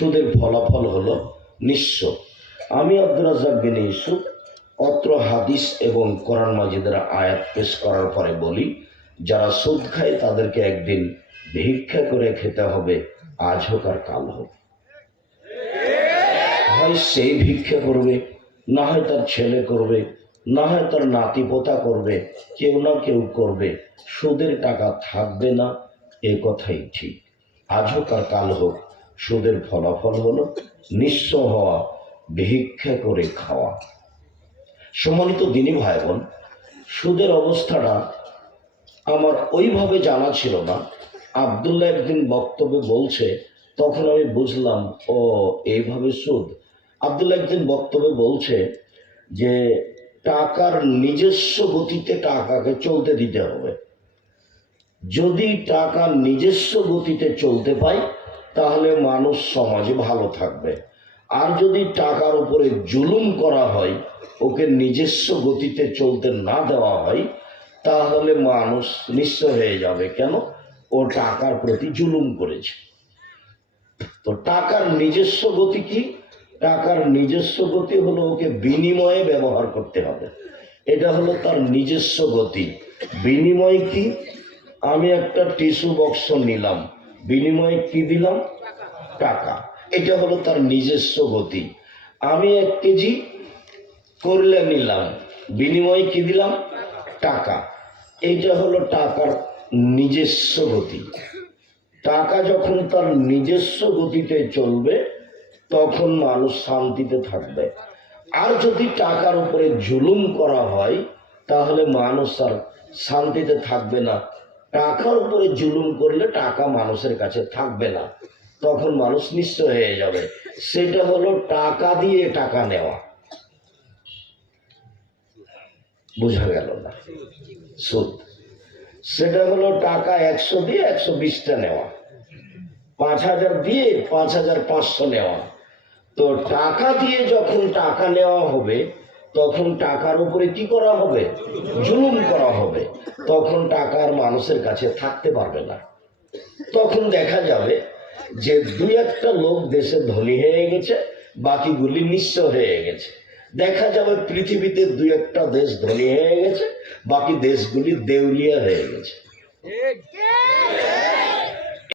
সুদের ফলাফল হলো নিঃস্ব। আমি আব্দুর রাজ্জাক বিন ইউসুফ অত্র হাদিস এবং কোরআন মাজিদের আয়াত পেশ করার পরে বলি, যারা সুদ খায় তাদেরকে একদিন ভিক্ষা করে খেতে হবে, আজ হোক আর কাল হোক। হয় সেই ভিক্ষা করবে, না হয় তার ছেলে করবে, না হয় তার নাতি পোতা করবে, কেউ না কেউ করবে। সুদের টাকা থাকবে না, এ কথাই ঠিক। আজ হোক আর কাল হোক, সুদের ফলাফল হলো নিঃস্ব হওয়া, ভিক্ষা করে খাওয়া। সম্মানিত দিনী ভাই বোন, সুদের অবস্থাটা আমার ওইভাবে জানা ছিল না। আব্দুল্লাহ একদিন বক্তব্যে বলছে, তখন আমি বুঝলাম ও এইভাবে সুদ। আব্দুল্লাহ একদিন বক্তব্যে বলছে যে টাকার নিজস্ব গতিতে টাকাকে চলতে দিতে হবে। যদি টাকা নিজস্ব গতিতে চলতে পায় তাহলে মানুষ সমাজে ভালো থাকবে। আর যদি টাকার উপরে জুলুম করা হয়, ওকে নিজস্ব গতিতে চলতে না দেওয়া হয়, তাহলে মানুষ নিঃস্ব হয়ে যাবে। কেন? ও টাকার প্রতি জুলুম করেছে। তো টাকার নিজস্ব গতি কি? টাকার নিজস্ব গতি হলো ওকে বিনিময়ে ব্যবহার করতে হবে। এটা হলো তার নিজস্ব গতি। বিনিময় কি? আমি একটা টিস্যু বক্স নিলাম, বিনিময়ে কি দিলাম? টাকা। এটা হলো তার নিজস্ব গতি। আমি 1 কেজি করলে নিলাম, বিনিময়ে কি দিলাম? টাকা। এটা হলো টাকার নিজস্ব গতি। টাকা যখন তার নিজস্ব গতিতে চলবে তখন মানুষ শান্তিতে থাকবে। আর যদি টাকার উপরে জুলুম করা হয় তাহলে মানুষ আর শান্তিতে থাকবে না। টাকার উপরে জুলুম করলে টাকা মানুষের কাছে থাকবে না, তখন মানুষ নিঃস্ব হয়ে যাবে। সেটা হলো টাকা দিয়ে টাকা নেওয়া। বোঝা গেল না? সুদ। সেটা হলো টাকা 100 দিয়ে 120টা নেওয়া, 5000 দিয়ে 5500 নেওয়া। তো টাকা দিয়ে যখন টাকা নেওয়া হবে তখন টাকার উপরে কি করা হবে? জুলুম করা হবে। তখন টাকার মানুষের কাছে থাকতে পারবে না। তখন দেখা যাবে যে 2-1টা লোক দেশে ধনী হয়ে গেছে, বাকিগুলি নিঃস্ব হয়ে গেছে। দেখা যাবে পৃথিবীতে 2-1টা দেশ ধনী হয়ে গেছে, বাকি দেশগুলি দেউলিয়া হয়ে গেছে।